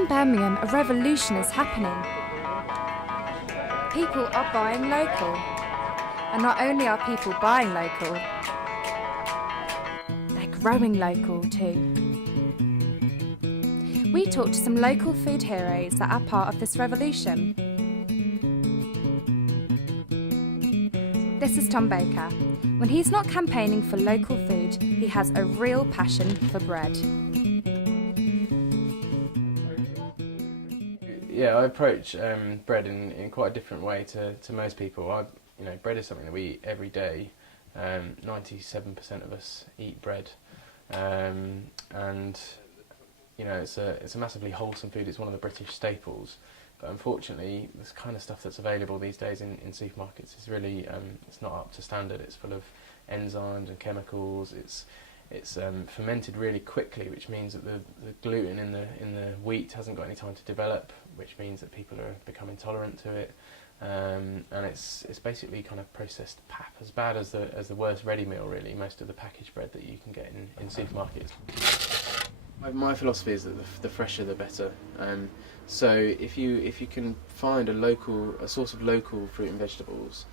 In Birmingham, a revolution is happening. People are buying local. And not only are people buying local, they're growing local too. We talked to some local food heroes that are part of this revolution. This is Tom Baker. When he's not campaigning for local food, he has a real passion for bread. Yeah, I approach bread in quite a different way to most people. Bread is something that we eat every day. 97% of us eat bread, and it's a massively wholesome food. It's one of the British staples. But unfortunately, this kind of stuff that's available these days in supermarkets is really it's not up to standard. It's full of enzymes and chemicals. It's fermented really quickly, which means that the gluten in the wheat hasn't got any time to develop, which means that people are become intolerant to it. And it's basically kind of processed pap, as bad as the worst ready meal really. Most of the packaged bread that you can get in supermarkets. My philosophy is that the fresher the better. So if you can find a source of local fruit and vegetables,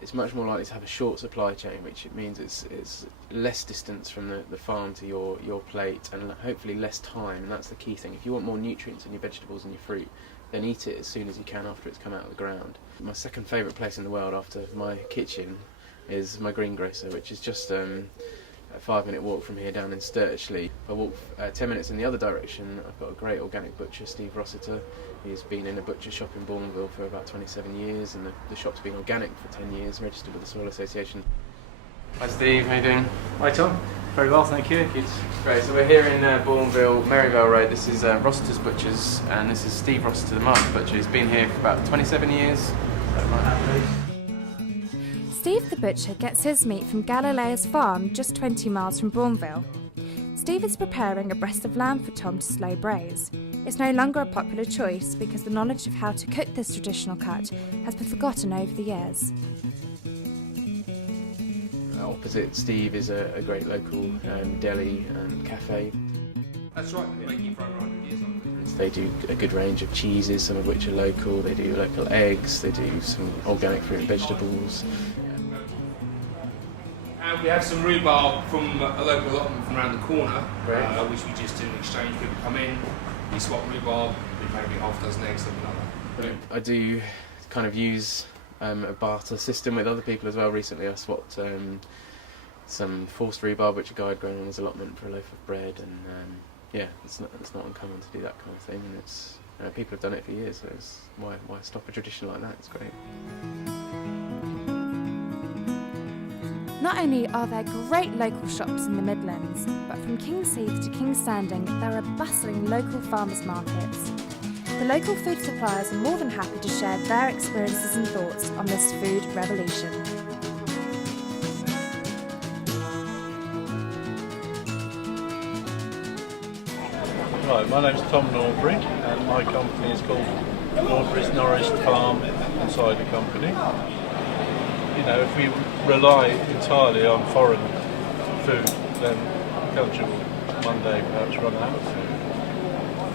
it's much more likely to have a short supply chain, which it means it's less distance from the farm to your plate, and hopefully less time. And that's the key thing. If you want more nutrients in your vegetables and your fruit, then eat it as soon as you can after it's come out of the ground. My second favourite place in the world after my kitchen is my greengrocer, which is just a 5-minute walk from here down in Sturchley. If I walk 10 minutes in the other direction, I've got a great organic butcher, Steve Rossiter. He's been in a butcher shop in Bourneville for about 27 years, and the shop's been organic for 10 years, registered with the Soil Association. Hi Steve, how you doing? Hi Tom, very well, thank you. Good. Great, so we're here in Bourneville, Maryvale Road. This is Rossiter's Butchers, and this is Steve Rossiter, the master butcher. He's been here for about 27 years. Steve the butcher gets his meat from Galileo's farm just 20 miles from Bourneville. Steve is preparing a breast of lamb for Tom to slow braise. It's no longer a popular choice because the knowledge of how to cook this traditional cut has been forgotten over the years. Opposite Steve is a great local deli and cafe. That's right, they've been making for over 100 years, haven't They do a good range of cheeses, some of which are local. They do local eggs, they do some organic fruit and vegetables. And we have some rhubarb from a local allotment from around the corner, which we just do in exchange. People come in, we swap rhubarb, we maybe half a dozen eggs, something like that. I do kind of use a barter system with other people as well. Recently I swapped some forced rhubarb which a guy had grown on his allotment for a loaf of bread, and it's not uncommon to do that kind of thing, and it's people have done it for years, so it's why stop a tradition like that? It's great. Not only are there great local shops in the Midlands, but from King's Heath to King's Standing there are bustling local farmers markets. The local food suppliers are more than happy to share their experiences and thoughts on this food revolution. Right, my name's Tom Norbury, and my company is called Norbury's Norris Farm and Cider Company. If we rely entirely on foreign food, then the country will one day perhaps run out of food.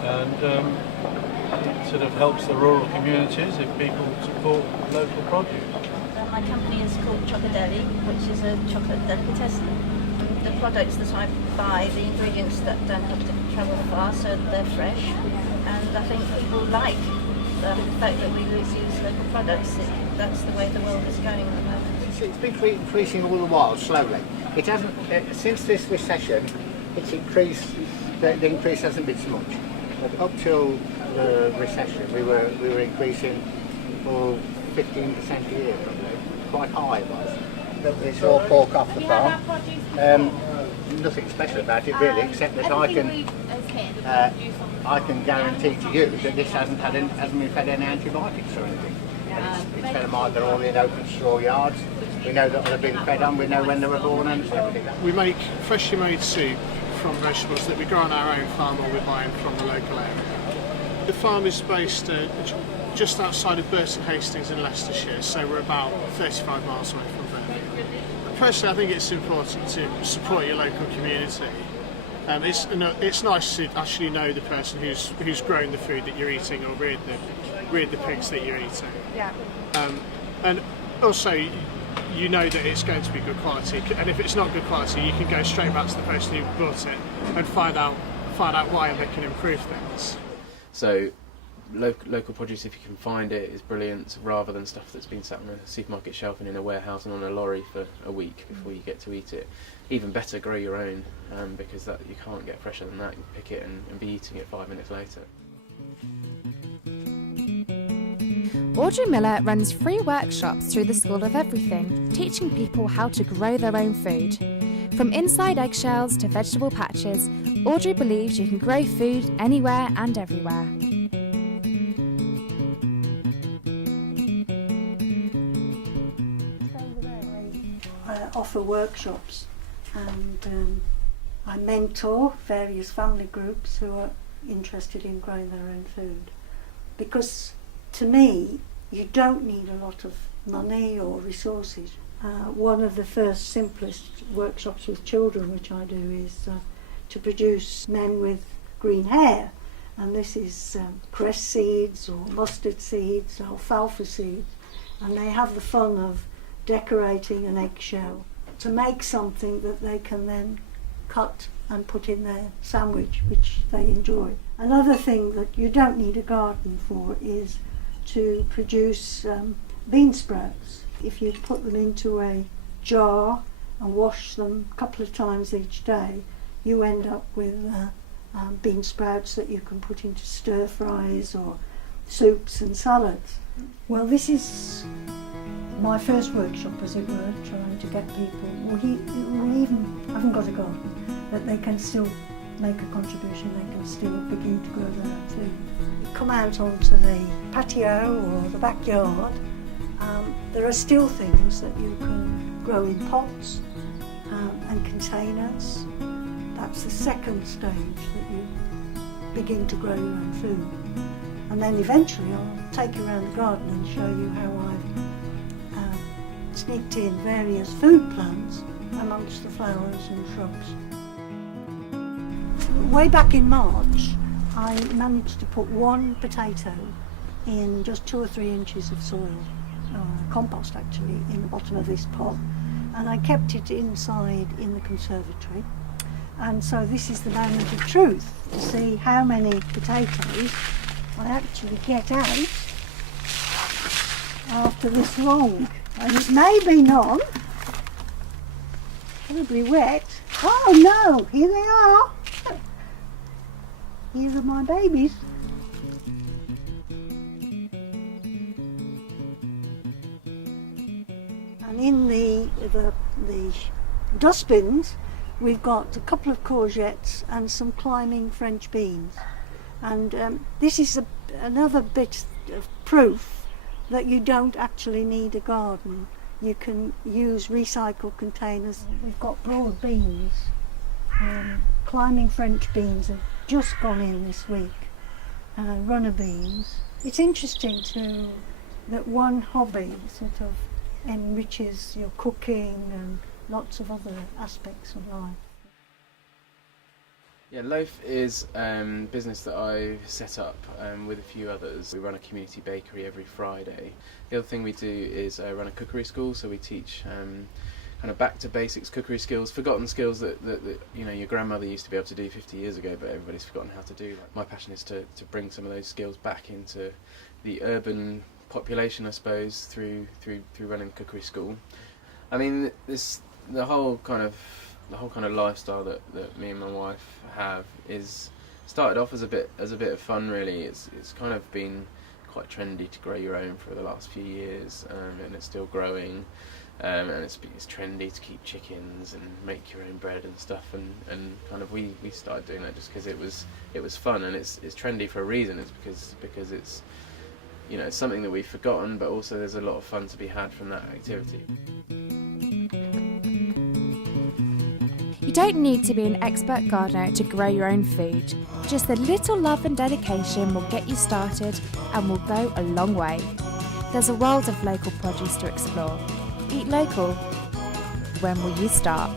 And it sort of helps the rural communities if people support local produce. My company is called Chocodeli, which is a chocolate delicatessen. The products that I buy, the ingredients that don't have to travel far, so they're fresh. And I think people like the fact that we use local products. That's the way the world is going at the moment. It's been increasing all the while, slowly. It hasn't, since this recession, it's increased, the increase hasn't been so much. But up till the recession, we were increasing 15% a year, probably. Quite high it was. It's all pork off the farm. Nothing special about it really, except that I can guarantee to you that this hasn't been fed any antibiotics or anything. It's fed them either all in open straw yards. We know that they've been fed on, we know when they were born and everything. We make freshly made soup from vegetables that we grow on our own farm or we're buying from the local area. The farm is based just outside of Burton Hastings in Leicestershire, so we're about 35 miles away from there. Personally, I think it's important to support your local community. It's nice to actually know the person who's grown the food that you're eating, or reared the pigs that you're eating. Yeah. And also, you know that it's going to be good quality, and if it's not good quality, you can go straight back to the person who bought it and find out why, and they can improve things. So local produce, if you can find it, is brilliant, rather than stuff that's been sat on a supermarket shelf and in a warehouse and on a lorry for a week before you get to eat it. Even better, grow your own, because that you can't get fresher than that. You pick it and be eating it 5 minutes later. Audrey Miller runs free workshops through the School of Everything, teaching people how to grow their own food. From inside eggshells to vegetable patches, Audrey believes you can grow food anywhere and everywhere. I offer workshops, and I mentor various family groups who are interested in growing their own food. Because to me, you don't need a lot of money or resources. One of the first simplest workshops with children which I do is to produce men with green hair, and this is cress seeds or mustard seeds, alfalfa seeds, and they have the fun of decorating an eggshell to make something that they can then cut and put in their sandwich, which they enjoy. Another thing that you don't need a garden for is to produce bean sprouts. If you put them into a jar and wash them a couple of times each day, you end up with bean sprouts that you can put into stir fries or soups and salads. Well, this is my first workshop, as it were, trying to get people who even haven't got a garden, that they can still make a contribution, they can still begin to grow their own food. You come out onto the patio or the backyard, there are still things that you can grow in pots and containers. That's the second stage that you begin to grow your own food. And then eventually I'll take you around the garden and show you how I've sneaked in various food plants amongst the flowers and shrubs. Way back in March, I managed to put one potato in just 2 or 3 inches of soil, compost actually, in the bottom of this pot, and I kept it inside in the conservatory. And so this is the moment of truth, to see how many potatoes I actually get out after this long. And it may be none, probably wet. Oh no, here they are. Here are my babies. And in the dustbins, we've got a couple of courgettes and some climbing French beans. And this is another bit of proof that you don't actually need a garden. You can use recycled containers. We've got broad beans, climbing French beans have just gone in this week, runner beans. It's interesting too that one hobby sort of enriches your cooking and lots of other aspects of life. Yeah, Loaf is a business that I've set up with a few others. We run a community bakery every Friday. The other thing we do is run a cookery school, so we teach kind of back to basics cookery skills, forgotten skills that you know, your grandmother used to be able to do 50 years ago, but everybody's forgotten how to do that. My passion is to bring some of those skills back into the urban population, I suppose, through running cookery school. I mean, the whole kind of lifestyle that me and my wife have is started off as a bit of fun, really. It's kind of been quite trendy to grow your own for the last few years, and it's still growing, and it's trendy to keep chickens and make your own bread and stuff, and kind of we started doing that just because it was fun, and it's trendy for a reason. It's because it's, you know, it's something that we've forgotten, but also there's a lot of fun to be had from that activity. You don't need to be an expert gardener to grow your own food. Just a little love and dedication will get you started and will go a long way. There's a world of local produce to explore. Eat local. When will you start?